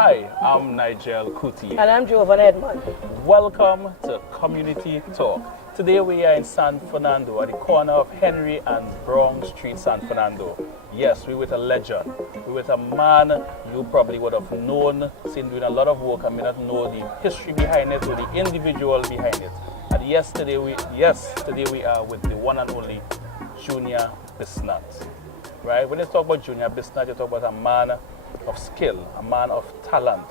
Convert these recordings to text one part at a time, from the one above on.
Hi, I'm Nigel Couttier. And I'm Paula-Edmond. Welcome to Community Talk. Today we are in San Fernando at the corner of Henry and Brown Street, San Fernando. Yes, we're with a legend. We're with a man you probably would have known, seen doing a lot of work and may not know the history behind it or the individual behind it. And today we are with the one and only Junior Bisnath. Right? When you talk about Junior Bisnath, you talk about a man of skill, a man of talent,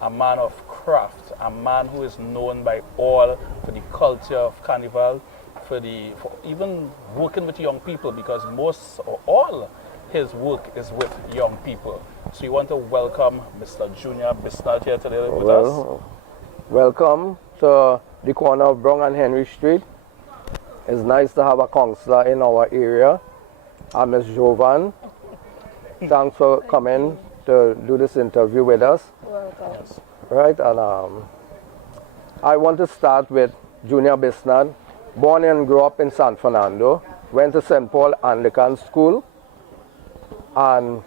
a man of craft, a man who is known by all for the culture of carnival, for even working with young people, because most or all his work is with young people. So you want to welcome Mr. Junior Bisnath here today with us. Welcome to the corner of Brown and Henry Street. It's nice to have a counselor in our area. I'm Ms. Jovan. Thanks for coming to do this interview with us. Welcome. Yes. Right, and I want to start with Junior Bisnath. Born and grew up in San Fernando. Went to St. Paul Anglican School. And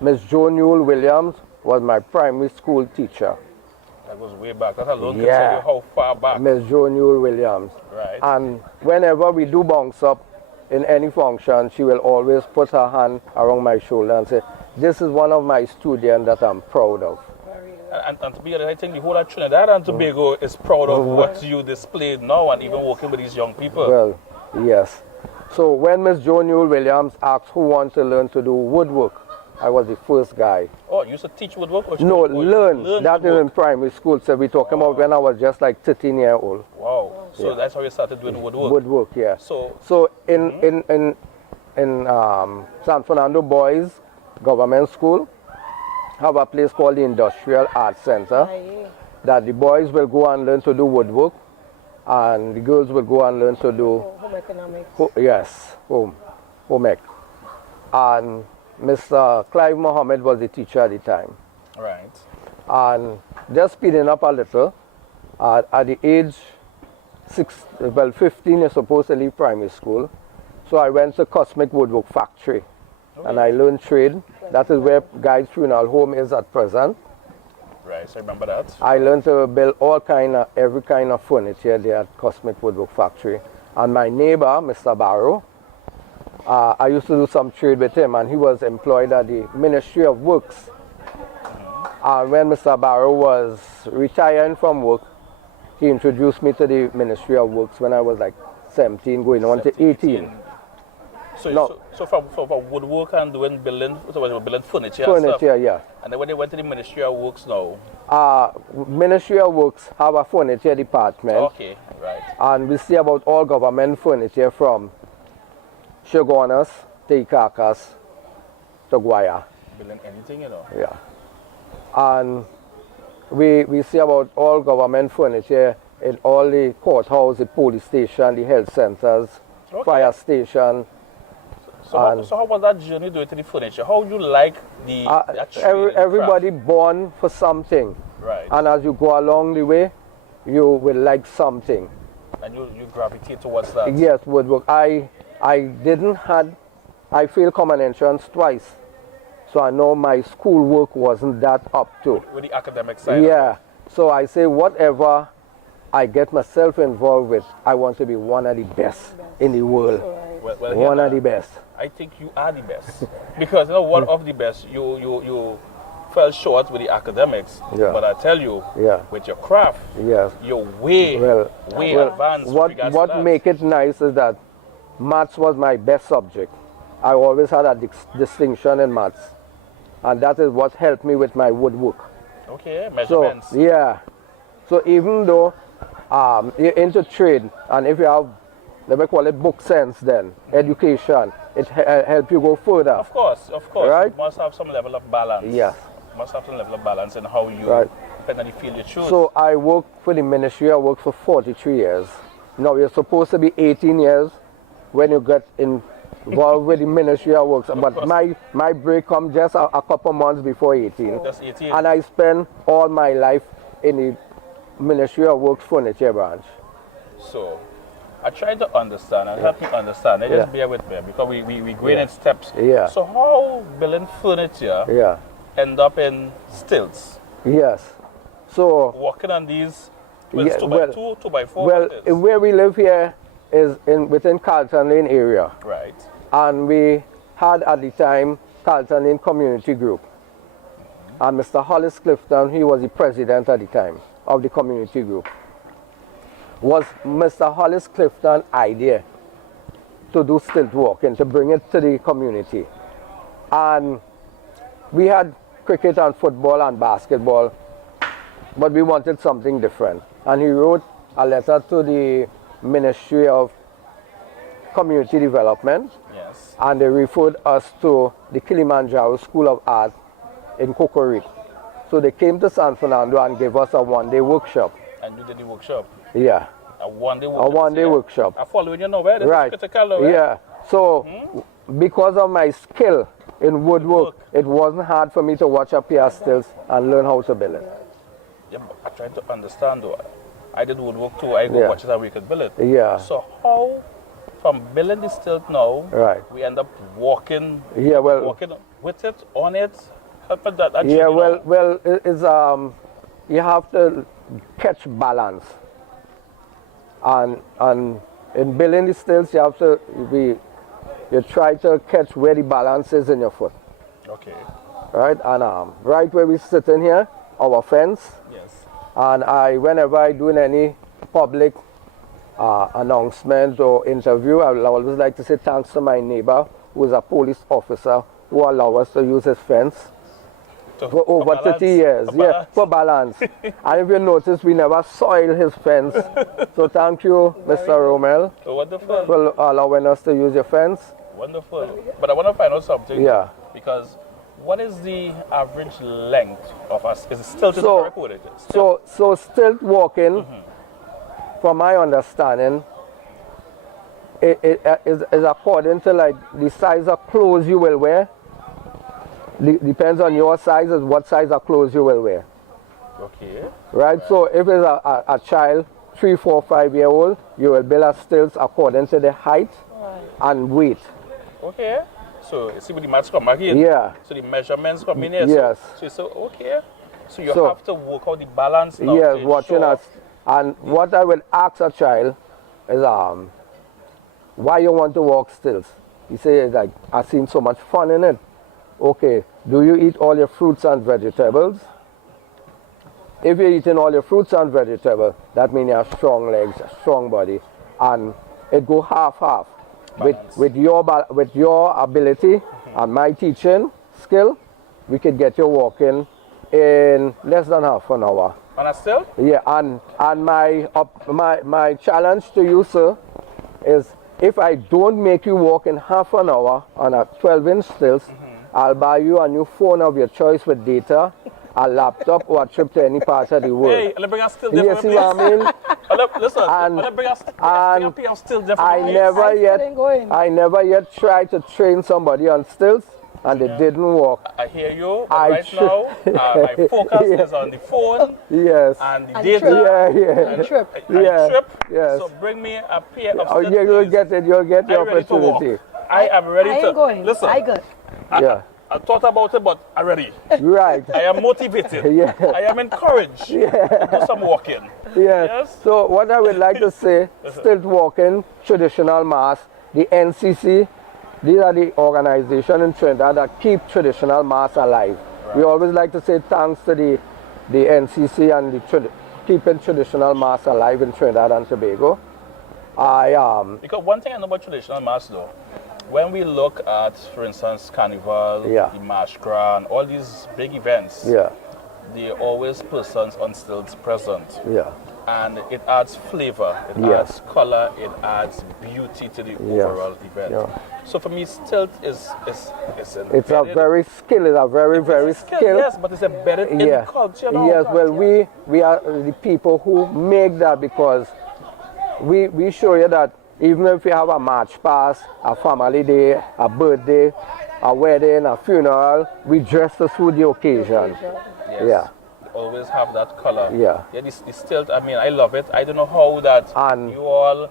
Ms. Jo Newell Williams was my primary school teacher. That goes way back. That alone can tell you how far back. Ms. Jo Newell Williams. Right. And whenever we do bounce up in any function, she will always put her hand around my shoulder and say, "This is one of my students that I'm proud of." And to be honest, I think the whole of Trinidad and Tobago is proud of what you displayed now and even working with these young people. Well, yes. So when Ms. Jo Newell Williams asked who wants to learn to do woodwork, I was the first guy. Oh, you used to teach woodwork? Or No, learn. That is in primary school. So we're talking about when I was just like 13 years old. Wow. So that's how you started doing woodwork? Woodwork, yeah. So in San Fernando Boys Government School, have a place called the Industrial Arts Center, that the boys will go and learn to do woodwork, and the girls will go and learn to do home economics. Home ec. And Mr. Clive Mohammed was the teacher at the time. Right. And just speeding up a little, at the age 15, you're supposed to leave primary school. So I went to Cosmic Woodwork Factory. And I learned trade. That is where Guy's Funeral Home is at present. Right, so I remember that. I learned to build every kind of furniture there at Cosmic Woodwork Factory. And my neighbor, Mr. Barrow, I used to do some trade with him, and he was employed at the Ministry of Works. And when Mr. Barrow was retiring from work, he introduced me to the Ministry of Works when I was like 17, going on to 18. So for woodwork and building furniture and stuff? Yeah. And then when they went to the Ministry of Works now? Ministry of Works have a furniture department. Okay, right. And we see about all government furniture from Shogunas, Teikakas, to Guaya. Building anything, you know? Yeah. And we see about all government furniture in all the courthouse, the police station, the health centers, fire station. So how was that journey doing to the furniture? How you like everybody born for something. Right. And as you go along the way, you will like something. And you gravitate towards that? Yes, woodwork. I failed common entrance twice. So I know my school work wasn't that up to. With the academic side? Yeah. So I say whatever I get myself involved with, I want to be one of the best in the world. Well, one of the best. I think you are the best. Because one of the best, you fell short with the academics. Yeah. But I tell you, with your craft, you're way advanced. What make it nice is that maths was my best subject. I always had a distinction in maths. And that is what helped me with my woodwork. Okay, measurements. So, so even though you're into trade, and if you have, let me call it book sense then, education, it helps you go further. Of course. Right? You must have some level of balance. Yes. You must have some level of balance in how you depend on the field you choose. So I worked for the ministry, I worked for 43 years. Now you're supposed to be 18 years when you get involved with the ministry of works. But my break comes just a couple months before 18. Just 18. And I spend all my life in the Ministry of Works furniture branch. So I try to understand and help me understand. Just bear with me because we grade in steps. Yeah. So how building furniture end up in stilts? Yes. So Walking on these with yeah, 2x2, 2x4. well, what is? where we live here is within Carlton Lane area, Right. and we had at the time Carlton Lane Community Group, and Mr. Hollis Clifton, he was the president at the time of the community group. Was Mr. Hollis Clifton's idea to do stilt walking, to bring it to the community, and we had cricket and football and basketball, but we wanted something different. And he wrote a letter to the Ministry of Community Development, Yes. and they referred us to the Kilimanjaro School of Art in Couttier. So they came to San Fernando and gave us a one-day workshop. And you did the workshop. Yeah, A one-day workshop. a one-day workshop. I follow you know where this Right. is critical. Though, Yeah. So because of my skill in woodwork, it wasn't hard for me to watch a pair of stilts and learn how to build it. Yeah, but I'm trying to understand though. I did woodwork too. I go Yeah. watch it and we could build it. Yeah. So how, from building the stilt now, Right. we end up walking, Yeah, well, walking with it, on it? Help with that. Actually, yeah, you know. well, it's you have to catch balance, and in building the stilts, you have to you try to catch where the balance is in your foot, Okay. right? And right where we sitting here, our fence, Yes. and whenever I do any public announcement or interview, I will always like to say thanks to my neighbor, who is a police officer, who allow us to use his fence. For over 30 years, yeah, for balance. And if you notice, we never soil his fence. So thank you, Mr. Romel, So wonderful. for allowing us to use your fence. Wonderful. But I want to find out something. Yeah. Because what is the average length of us? Is it still to So- the correct word? Still? So stilt walking, from my understanding, it is according to like the size of clothes you will wear. Depends on your size, is what size of clothes you will wear. Okay. Right? So if it's a child, 3, 4, 5-year-old, you will build a stilts according to the height and weight. Okay. So you see what the maths come back in? Yeah. So the measurements come in here. Yes. So okay. So you So- have to work out the balance now. Yes, to watching ensure- us. And what I would ask a child is why you want to walk stilts? He say like, I've seen so much fun in it. Okay, do you eat all your fruits and vegetables? If you're eating all your fruits and vegetables, that means you have strong legs, a strong body, and it go half-half. With your ability and my teaching skill, we could get you walking in less than half an hour. And I still? Yeah, and my challenge to you, sir, is if I don't make you walk in half an hour on a 12-inch stilts, I'll buy you a new phone of your choice with data, a laptop, or a trip to any part of the world. Hey, let me bring us still You different see what I mean? Listen, And- let me bring us and still different I place. never yet tried to train somebody on stilts, and they didn't walk. I hear you, but I right tri- now, my focus is on the phone Yes. and the And data. trip. Yeah. And Trip. and Yeah. trip. Yes. So bring me a pair of Oh, stilts, yeah, you'll please. get it. You'll get the I'm ready to walk. opportunity. I am ready I to ain't going. listen. I good. Yeah. I thought about it, but I'm ready. Right. I am motivated. Yeah. I am encouraged to do some walking. Yeah. Yes. So what I would like to say, stilt walking, traditional mass, the NCC, these are the organization in Trinidad that keep traditional mass alive. We always like to say thanks to the NCC and the keeping traditional mass alive in Trinidad and Tobago. Because one thing I know about traditional mass though, when we look at, for instance, Carnival, Yeah. the March Grand, all these big events, Yeah, there are always persons on stilts present. yeah, And it adds flavor, it Yes. adds color, it adds beauty to the overall event. Yeah. So for me, stilt is it's a embedded- very skill. It's a very it's a skill, yes, but it's embedded in Yeah. the culture now. Yes, well, we are the people who make that, because we show you that even if you have a march past, a family day, a birthday, a wedding, a funeral, we dress to suit the occasion. Yes. Yeah. Always have that color. Yeah. Yeah, this stilt, I mean, I love it. I don't know how that And- you all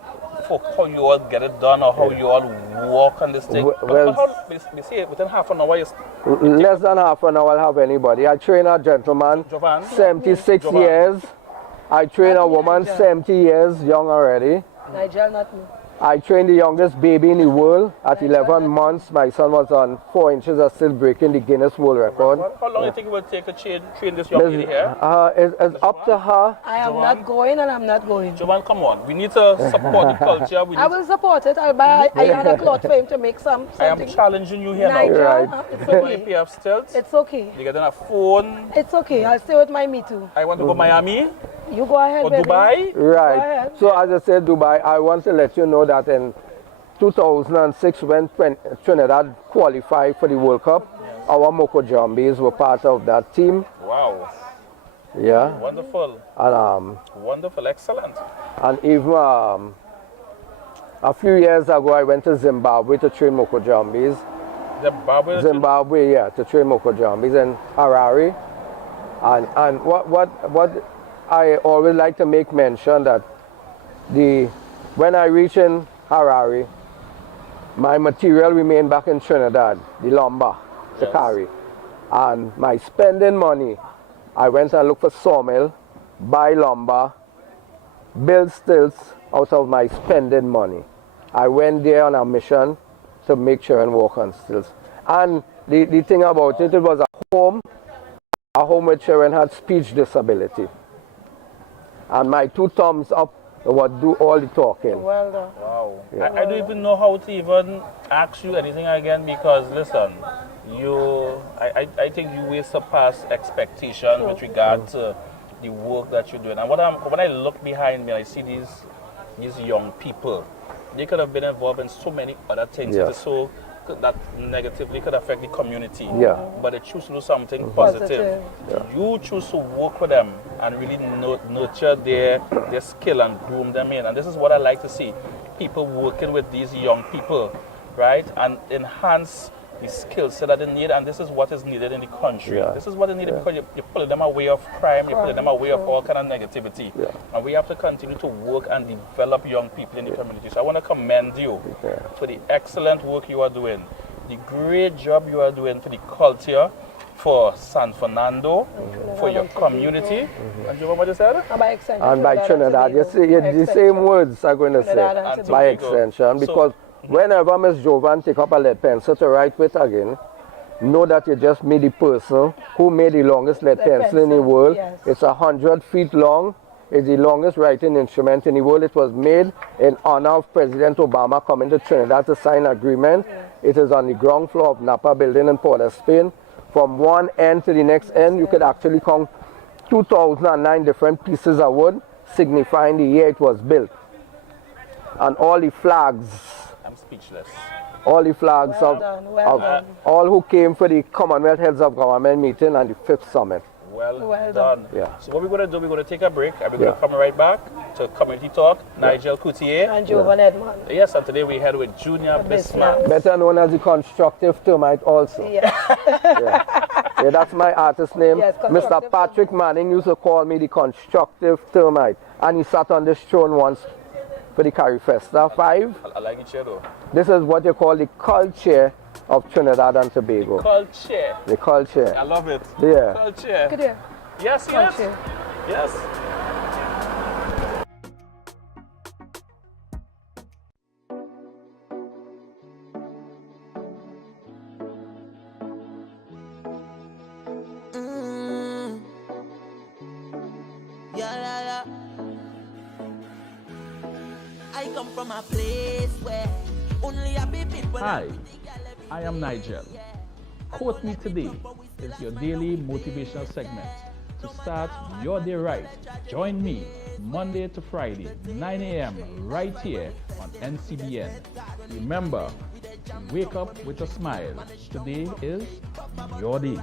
for how you all get it done or how you all walk on this thing? Well, We see it within half an hour. Less than half an hour I'll have anybody. I train a gentleman, Jovan? 76 Jovan. years. I train a woman, Nigel. 70 years, young already. Nigel, not me. I trained the youngest baby in the world at 11 months. My son was on 4 inches and still breaking the Guinness World Record. How long do you think it will take to train this young lady here? It's up to her. I am Jovan? not going and I'm not going. Jovan, come on. We need to support the culture. I will support it. I'll buy another cloth for him to make I am something. challenging you here Nigel, now. Right. it's You okay. have stilts. It's okay. You get on a phone. It's okay. I'll stay with my Me Too. I want to go Miami You go ahead, or baby. Dubai. Go Right. ahead. So as I said, Dubai, I want to let you know that in 2006 when Trinidad qualified for the World Cup, our Moko Jumbies were part of that team. Wow. Yeah. Wonderful. And Wonderful. Excellent. and even a few years ago I went to Zimbabwe to train Moko Jumbies. Zimbabwe, yeah, to train Moko Jumbies in Harare. And what I always like to make mention that when I reach in Harare, my material remained back in Trinidad, the lumber to Yes. carry. And my spending money, I went and looked for sawmill, buy lumber, build stilts out of my spending money. I went there on a mission to make sure and work on stilts. And the thing about it was a home where children had speech disability. And my 2 thumbs up would do all the talking. Well done. Wow. Yeah. I don't even know how to even ask you anything again because listen, I think you will surpass expectation with regard to the work that you're doing. And when I look behind me, I see these young people. They could have been involved in so many other things. Yeah. It is so that negatively could affect the community. Yeah. But they choose to do something positive. Positive. You choose to work with them and really nurture their skill and groom them in. And this is what I like to see. People working with these young people, right? And enhance the skill set that they need. And this is what is needed in the country. Yeah. This is what is needed because you're pulling them away of crime, you're pulling them away of all kind of negativity. Yeah. And we have to continue to work and develop young people in the community. So I want to commend you Yeah. for the excellent work you are doing, the great job you are doing for the culture, for San Fernando, for your community. And Jovan, what you said? And by extension, And by Trinidad, you see, By the extension. same words I'm going to Trinidad say, and by Tobago. extension, So- because whenever Miss Jovan take up a lead pencil to write with again, know that you just made the person who made the longest lead pencil in the pencil, world. yes. It's 100 feet long. It's the longest writing instrument in the world. It was made in honor of President Obama coming to Trinidad to sign an agreement. It is on the ground floor of Napa building in Port of Spain. From one end to the next end, you could actually count 2009 different pieces of wood signifying the year it was built. And all the flags, I'm speechless. all the flags Well of, done, well of done. all who came for the Commonwealth Heads of Government meeting and the 5th summit. Well Well done. done. Yeah. So what we're going to do, we're going to take a break and we're going Yeah. to come right back to Community Talk. Nigel Couttier. And Paula-Edmond. Yes, and today we had with Junior Bisnath. Better known as the Constructive Termite also. Yeah. Yeah, that's my artist name. Yes, Mr. Constructive Patrick Manning used to call me the Constructive Termite. And he sat on this throne once for the Carry Festa 5. I like it, though. This is what you call the culture of Trinidad and Tobago. Culture. The culture. I love it. Yeah. Culture. Good day. Yes, yes. Culture. Yes. Yeah. I come from a place where only happy people. Hi, I am Nigel. Quote Me Today is your daily motivational segment to start your day right. Join me Monday to Friday, 9 a.m. right here on NCBN. Remember, wake up with a smile. Today is your day.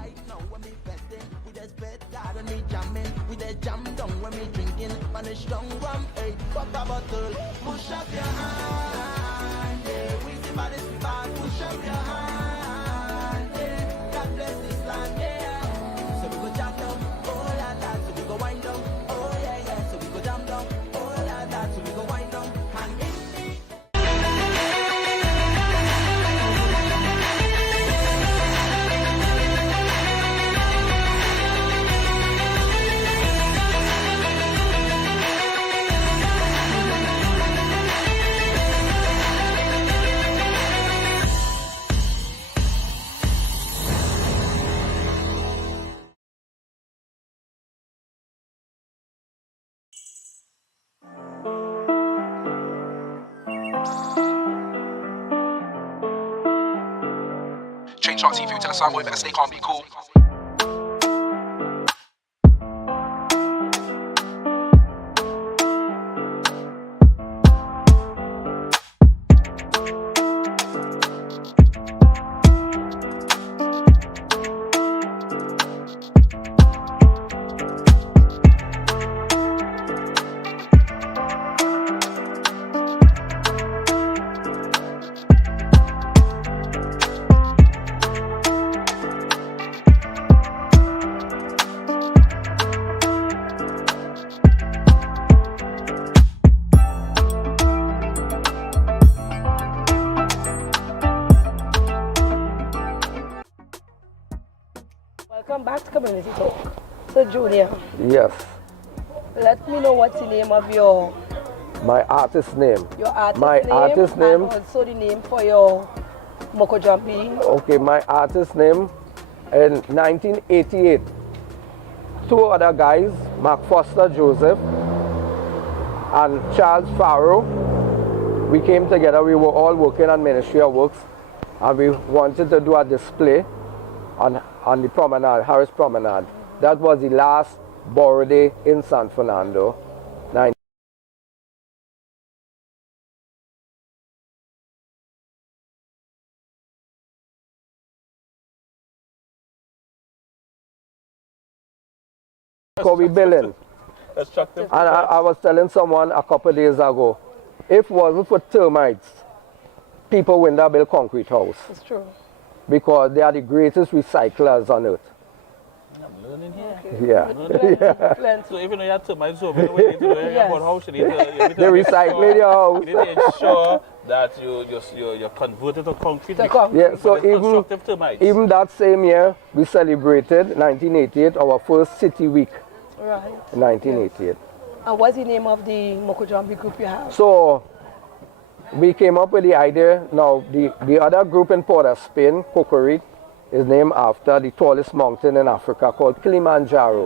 When we jamming, we dey jam down when we drinking on a strong rum, hey, pop a bottle, push up your hand, yeah, we see bodies we bad, push up your hand, yeah, God bless this land, yeah, so we go jam down, oh la la, so we go wind down, oh yeah, so we go jam down, oh la la, so we go wind down, and in the Change Shot TV, tell us some boy better stay calm, be cool. Welcome back to Community Talk. So Junior, Yes, let me know what's the name of your my artist name. artist My name artist name. and also the name for your Moko Jumpy. Okay, my artist name in 1988. Two other guys, Mark Foster Joseph and Charles Farrow. We came together, we were all working on Ministry of Works, and we wanted to do a display on the promenade, Harris Promenade. That was the last Borough Day in San Fernando. Kobe Billing. Constructive And I was telling someone a couple of days ago, if it wasn't for termites, people wouldn't have built concrete house. It's true. Because they are the greatest recyclers on earth. I'm learning here. Okay. Yeah. Plenty. So even though you have termites over the way into the Yes. house, you need to They recycle your house. You need to ensure that you're converted to concrete. To concrete. Yeah, so with constructive termites. even that same year, we celebrated 1988, our first city week Right. in 1988. And what's the name of the Moko Jumpy group you have? So we came up with the idea. Now the other group in Port of Spain, Couttier, is named after the tallest mountain in Africa called Kilimanjaro.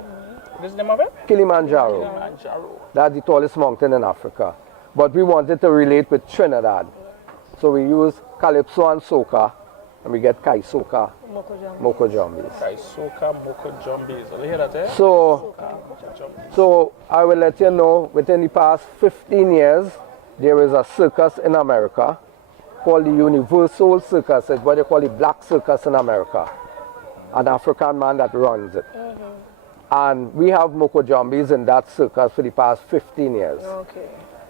What's the name of it? Kilimanjaro. Kilimanjaro. That's the tallest mountain in Africa. But we wanted to relate with Trinidad. So we use Calypso and Soca, and we get Kai Soca, Moko Jumpy. Moko Jumbies. Kai Soca Moko Jumbies. You hear that, eh? So, so I will let you know, within the past 15 years, there is a circus in America called the Universal Circus. It's what they call the Black Circus in America. An African man that runs it. And we have Moko Jumbies in that circus for the past 15 years. Okay.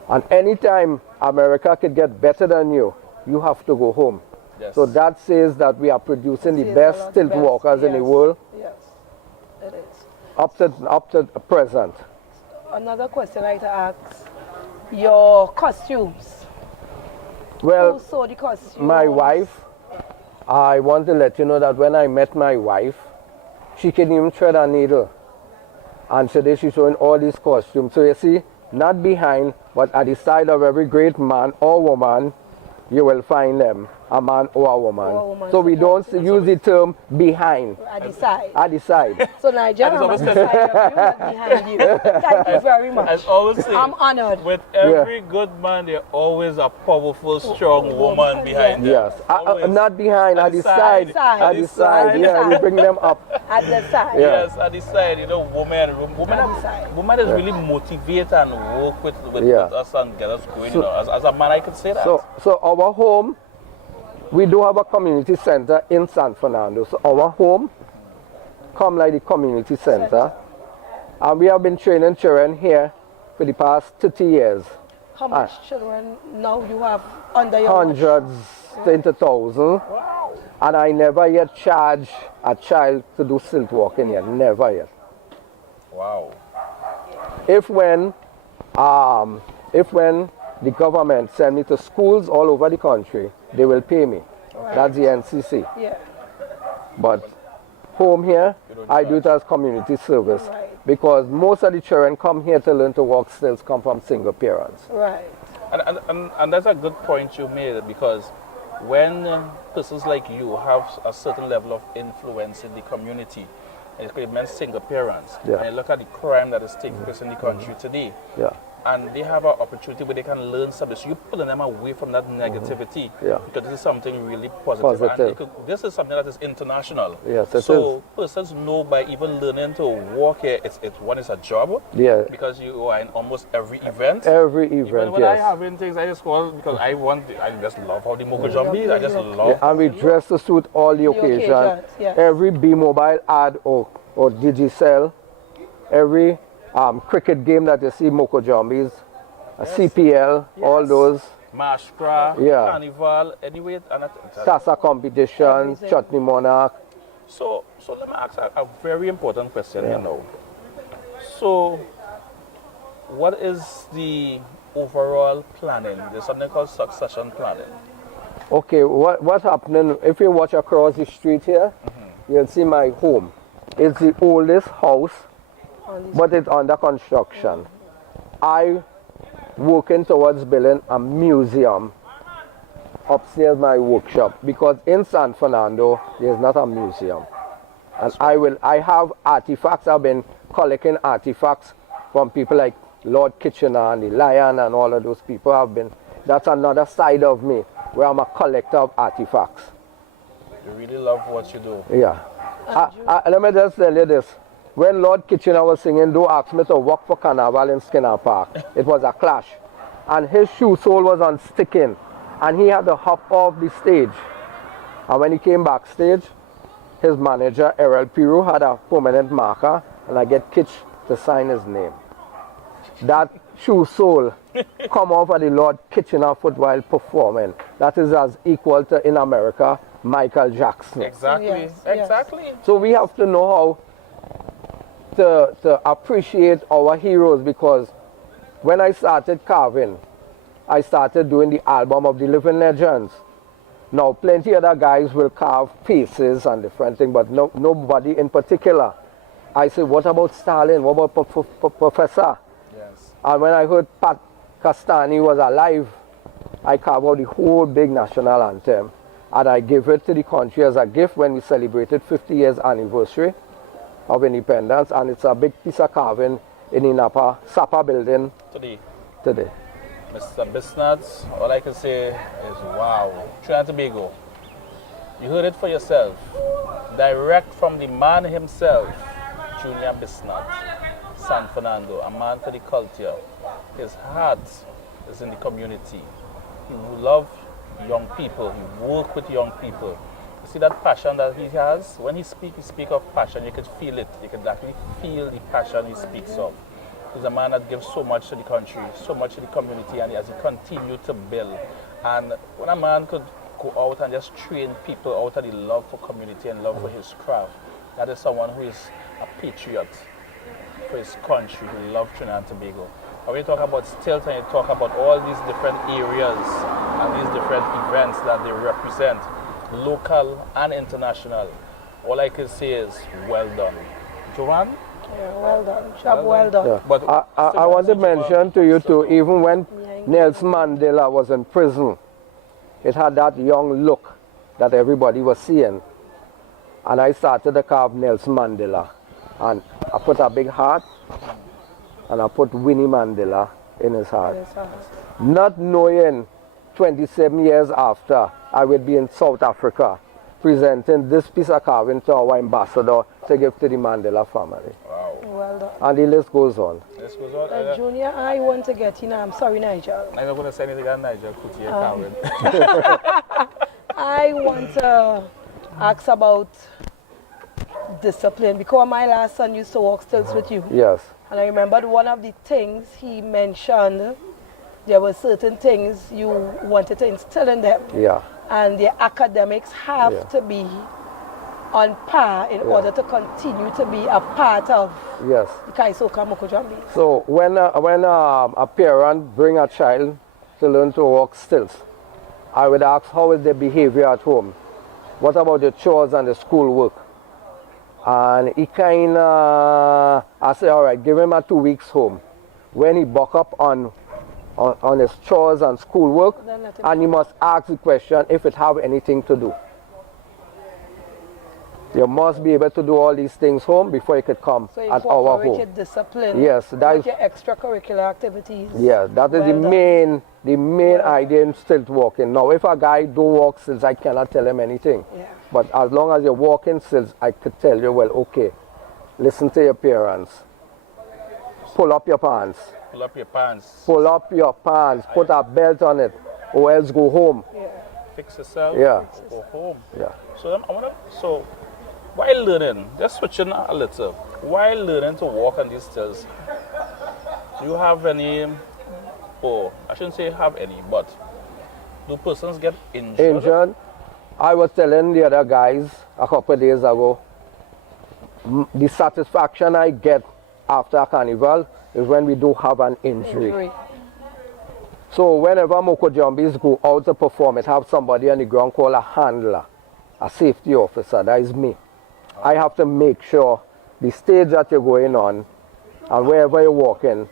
And anytime America could get better than you, you have to go home. Yes. So that says that we are producing the Says a best lot, tilt best, walkers in the yes. world Yes, it is. up to present. Another question I like to ask, your costumes. Who Well, saw the costumes? my wife, I want to let you know that when I met my wife, she couldn't even thread a needle. And today she's showing all these costumes. So you see, not behind, but at the side of every great man or woman, you will find them, a man or a woman. Or a woman. So we don't use the term behind, At the side. at the side. So Nigel, I'm at the side of you, not behind you. Thank you very much. As always say, I'm honored. with every good man, there's always a powerful, strong woman behind them. Yes, Always. not behind, at the side. Side. At the side, yeah, we bring them up. At the side. Yeah. Yes, at the side, you know, women is really motivate and work with Yeah. us and get us going. You know, as a man, I could say that. So our home, we do have a community center in San Fernando. So our home come like the community center. And we have been training children here for the past 30 years. How much children now you have under your Hundreds, 20,000. And I never yet charge a child to do silt walking yet. Never yet. Wow. If when the government send me to schools all over the country, they will pay me. That's the NCC. Yeah. But home here, I do it as community service. Right. Because most of the children come here to learn to walk stilts come from single parents. Right. And that's a good point you made, because when persons like you have a certain level of influence in the community, and it means single parents, Yeah. and you look at the crime that is taking place in the country today, Yeah. and they have an opportunity where they can learn something. So you're pulling them away from that negativity. Yeah. Because this is something really positive. And they could, this is something that is international. Yes, it so is. persons know by even learning to walk here, it's one is a job. Yeah. Because you are in almost every event. Every event, Even when yes. I have in things, I just call because I just love how the Moko Jump is. I just love. Yeah, and we dress to suit all the occasions. Yes. Every B-Mobile ad or Digicel, every cricket game that you see, Moko Jumbies, CPL, all those. Mashkra, Yeah. Carnival, anyway. Tassa competitions, Chutney Monarch. So let me ask a very important question here now. So, what is the overall planning? There's something called succession planning. Okay, what's happening, if you watch across the street here, you'll see my home. It's the oldest house, but it's under construction. I working towards building a museum upstairs my workshop, because in San Fernando there's not a museum. And I have artifacts. I've been collecting artifacts from people like Lord Kitchener and the Lion and all of those people. That's another side of me, where I'm a collector of artifacts. You really love what you do. Yeah. Let me just tell you this. When Lord Kitchener was singing, "Don't ask me to walk for Carnival in Skinner Park," it was a clash. And his shoe sole was unsticking, and he had to hop off the stage. And when he came backstage, his manager, Errol Pirou, had a permanent marker, and I get Kitch to sign his name. That shoe sole come off of the Lord Kitchener foot while performing. That is as equal to, in America, Michael Jackson. Exactly. Yes, Exactly. yes. So we have to know how to appreciate our heroes, because when I started carving, I started doing the album of the living legends. Now, plenty other guys will carve faces and different things, but nobody in particular. I said, what about Stalin? What about Professor? Yes. And when I heard Pat Castani was alive, I carved out the whole big national anthem, and I gave it to the country as a gift when we celebrated 50 years anniversary of independence, and it's a big piece of carving in the Sapa building today. Mr. Bisnath, all I can say is wow. Trinidad and Tobago, you heard it for yourself. Direct from the man himself, Junior Bisnath, San Fernando, a man for the culture. His heart is in the community. He loves young people. He works with young people. You see that passion that he has? When he speaks of passion, you can feel it. You can actually feel the passion he speaks of. He's a man that gives so much to the country, so much to the community, and as he continues to build. And when a man could go out and just train people out of the love for community and love for his craft, that is someone who is a patriot for his country, who loves Trinidad and Tobago. And when you talk about Stilton, you talk about all these different areas and these different events that they represent, local and international. All I can say is well done. Jovan? Yeah, well done. Job well done. Yeah. But I want to mention to you too, even when Nelson Mandela was in prison, it had that young look that everybody was seeing. And I started to carve Nelson Mandela. And I put a big heart, and I put Winnie Mandela in his heart. Not knowing 27 years after, I would be in South Africa presenting this piece of carving to our ambassador to give to the Mandela family. wow. Well done. And the list goes on. This goes on. Junior, I want to get in. I'm sorry, Nigel. I'm not going to say anything about Nigel Couttier carving. I want to ask about discipline, because my last son used to walk stills with you. Yes. And I remembered one of the things he mentioned, there were certain things you wanted to instill in them. Yeah. And the academics have to be on par in order to continue to be a part of Yes. the Kaisoka Mokojambi. So when a parent bring a child to learn to walk stills, I would ask, how is their behavior at home? What about the chores and the schoolwork? And he I say, all right, give him a 2 weeks home. When he buck up on his chores and schoolwork, and he must ask the question if it have anything to do. You must be able to do all these things home before you could come So you at our incorporate home. your discipline. Yes, that is, with your extracurricular activities. yes, that is Well done. the main idea in stilt walking. Now, if a guy don't walk stilts, I cannot tell him anything. Yeah. But as long as you're walking stilts, I could tell you, well, okay, listen to your parents. Pull up your pants. Pull up your pants. Pull up your pants. Put a belt on it, or else go home. Yeah. Fix yourself. Yeah. Go home. Yeah. So while learning, just switching a little, while learning to walk on these stilts, do you have any, or I shouldn't say have any, but do persons get injured? Injured. I was telling the other guys a couple of days ago, the satisfaction I get after a carnival is when we do have an injury. So whenever Moko Jumbies go out to perform, it have somebody on the ground called a handler, a safety officer. That is me. I have to make sure the stage that you're going on and wherever you're walking,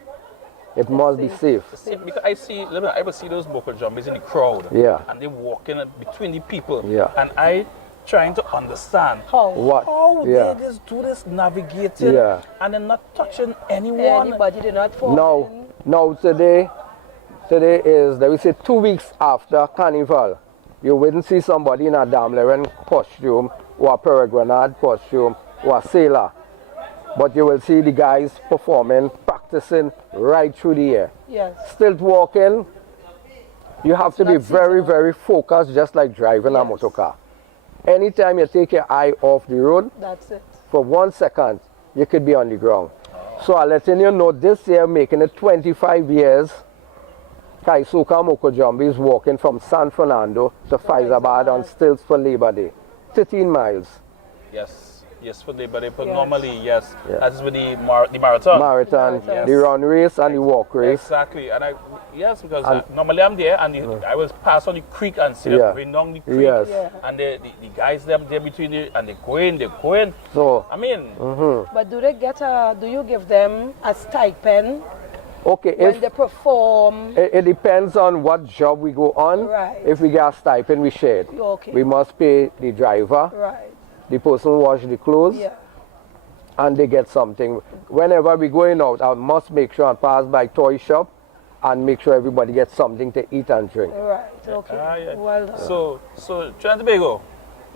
it must be safe. See, because I will see those Moko Jumbies in the crowd. Yeah. And they walking between the people. Yeah. And I trying to understand How they just do this navigating and they're not touching anyone. Anybody did not fall in. Now today is, let me say, 2 weeks after Carnival. You wouldn't see somebody in a Damleren costume or a Peregrinade costume or a sailor. But you will see the guys performing, practicing right through the year. Yes. Stilt walking, you have to be very, very focused, just like driving a motor car. Anytime you take your eye off the road, That's it. for 1 second, you could be on the ground. So I'm letting you know, this year, making it 25 years, Kaisuka Moko Jumbi is walking from San Fernando to Faizabad on stilts for Labor Day. 13 miles. Yes, for Labor Day, but normally, that is with the marathon. Marathon, the run race and the walk race. Exactly, and because normally I'm there and I was pass on the creek and see them going down the creek. Yes. And the guys there between and they're going. So, I mean, But do you give them a stipend okay, when they perform? it depends on what job we go on. Right. If we get a stipend, we share it. Okay. We must pay the driver, Right. the person who wash the clothes, Yeah. and they get something. Whenever we going out, I must make sure and pass by toy shop and make sure everybody gets something to eat and drink. Right. Okay. Well done. So Trinidad and Tobago,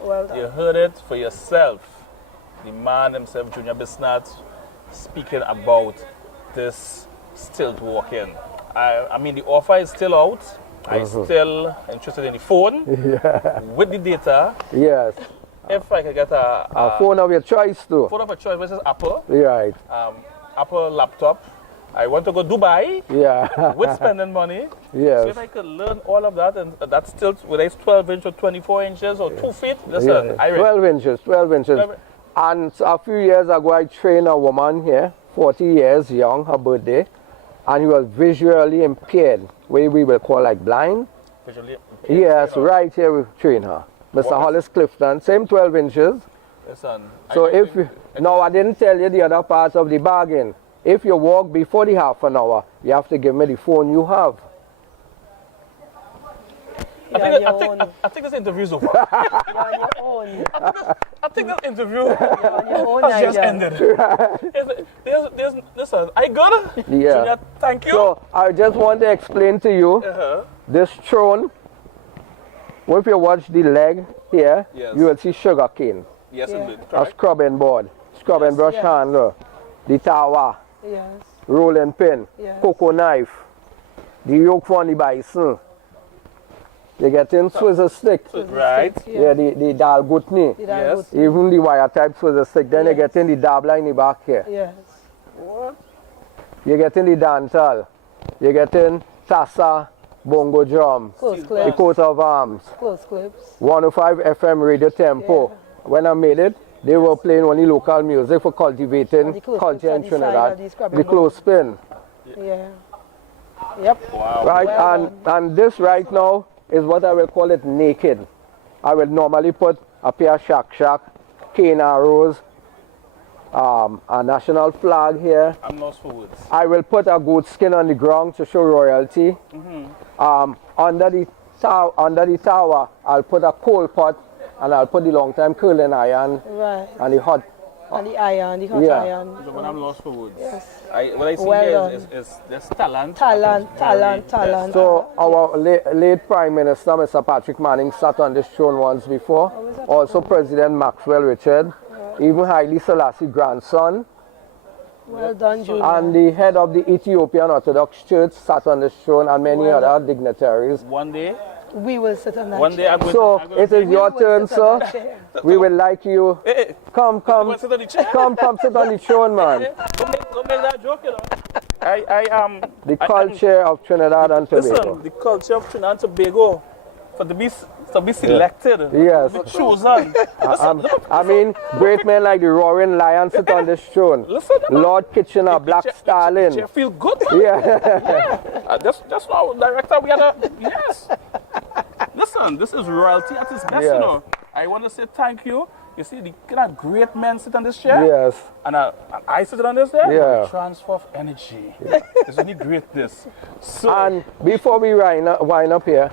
Well done. you heard it for yourself. The man himself, Junior Bisnath, speaking about this stilt walking. I mean, the offer is still out. I'm still interested in the phone with the data. Yes. If I could get A phone of your choice too. phone of a choice, which is Apple, Right. Apple laptop. I want to go Dubai Yeah. with spending money. Yes. So if I could learn all of that, and that's still, whether it's 12 inches or 24 inches or 2 feet, listen, Yeah. I read. 12 inches, 12 inches. 12. And a few years ago, I trained a woman here, 40 years young, her birthday, and she was visually impaired, what we will call like blind. Visually impaired, Yes, you know. right here we train her. Mr. Hollis Clifton, same 12 inches. Listen, So if you, now I didn't tell you the other parts of the bargain. If you walk before the half an hour, you have to give me the phone you have. I think this interview is over. You're on your own. I think this interview You're on your own, has just Nigel. ended. Listen, I got it. Yeah. Junior, thank you. So I just want to explain to you, this throne, if you watch the leg here, Yes. you will see sugar cane, Yes, Yeah. indeed. a Correct. scrubbing board, scrubbing brush yes. handle, the tower, Yes. rolling pin, Yes. cocoa knife, the yoke for the bison. You get in swizzle stick. Right. Yeah, the dal gutni. Did I Yes. go- Even the wire type swizzle stick. Then you Yes. get in the dabla in the back here. Yes. You get in the dantal. You get in tassa, bongo drum, Close the clips. coat of arms, Close clips. 105 FM radio tempo. When I made it, they were playing only local music for cultivating And the close culture clips in on the side Trinidad. of the scrubbing The board. clothespin. Yeah. Yep. Wow. Right, Well and this right now is what I will call it naked. I will normally put a pair of shack, cane arrows, a national flag here. I'm lost for words. I will put a goat skin on the ground to show royalty. Under the tower, I'll put a coal pot and I'll put the long time curling iron Right. and the hot. And the iron, the hot Yeah. iron. So when I'm lost for words. Yes. What I see Well here done. is there's talent. Talent. So our late Prime Minister, Mr. Patrick Manning, sat on this throne once before. Also President Maxwell Richard, even Haile Selassie grandson, Well done, Junior. and the head of the Ethiopian Orthodox Church sat on this throne, and many Well other dignitaries. One day, we will sit on that one day chair. I'm going So to... I'm going it is your We will turn, sit on sir. that chair. We would like you. Hey, Come, you come, want to sit on the chair? come sit on the throne, man. Don't make that joke, you know. I am... The culture of Trinidad and Tobago. Listen, the culture of Trinidad and Tobago, for to be selected, Yes. to be chosen. Listen, I mean, great men like the Roaring Lion sit on this throne. Listen, man. Lord Kitchener, Black chair Stalin. feel good, man. Yeah. That's now, director, we had a... Yes. Listen, this is royalty at its best, Yes. you know. I want to say thank you. You see, the kind of great men sit on this chair. Yes. And I sit on this there. Yeah. The transfer of energy. It's only greatness. So, And before we wind up here,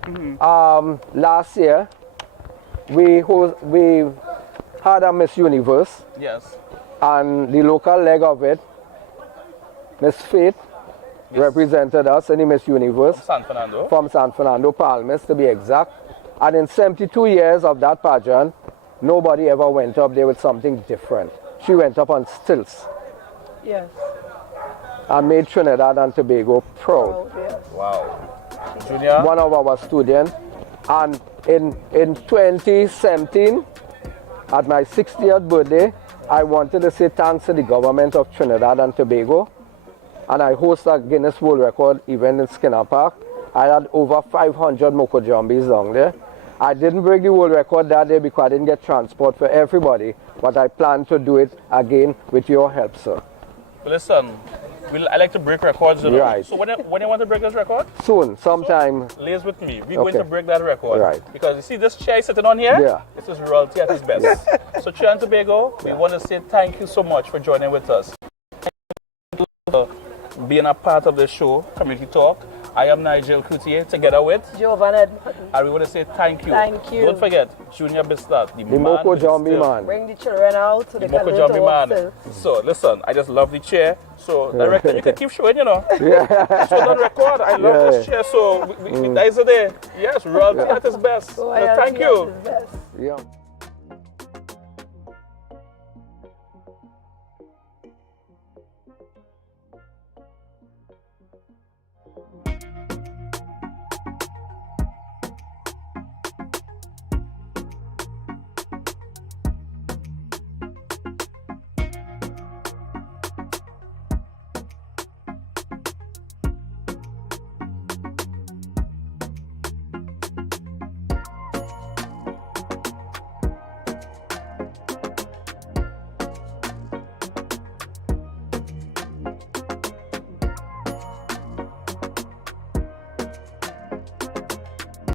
last year we had a Miss Universe, yes. and the local leg of it, Miss Faith, represented us in the Miss Universe San Fernando. from San Fernando, Palmas to be exact. And in 72 years of that pageant, nobody ever went up there with something different. She went up on stilts Yes. and made Trinidad and Tobago proud. Oh, yes. Wow. Junior. One of our students. And in 2017, at my 60th birthday, I wanted to say thanks to the government of Trinidad and Tobago. And I host a Guinness World Record event in Skinner Park. I had over 500 Moko Jumbies down there. I didn't break the world record that day because I didn't get transport for everybody, but I plan to do it again with your help, sir. Listen, I like to break records. You know? Right. So when you want to break this record, Soon, sometime. liaise with me. We're going Okay. to break that record. Right. Because you see this chair sitting on here? Yeah. This is royalty at its best. So Trinidad and Tobago, we want to say thank you so much for joining with us. Being a part of the show, Community Talk. I am Nigel Couttier, together with, Jovan, Edmond. and we want to say thank you. Thank you. Don't forget, Junior Bisnath, the man Moko with the Jumbi still. man. Bring the children out so they The can Moko learn to Jumbi walk man. still. So listen, I just love the chair. So director, you can keep showing, you know. Yeah. So on record, I love this chair. So we guys are there. Yes, royalty at its best. So So thank you. Best. Yeah.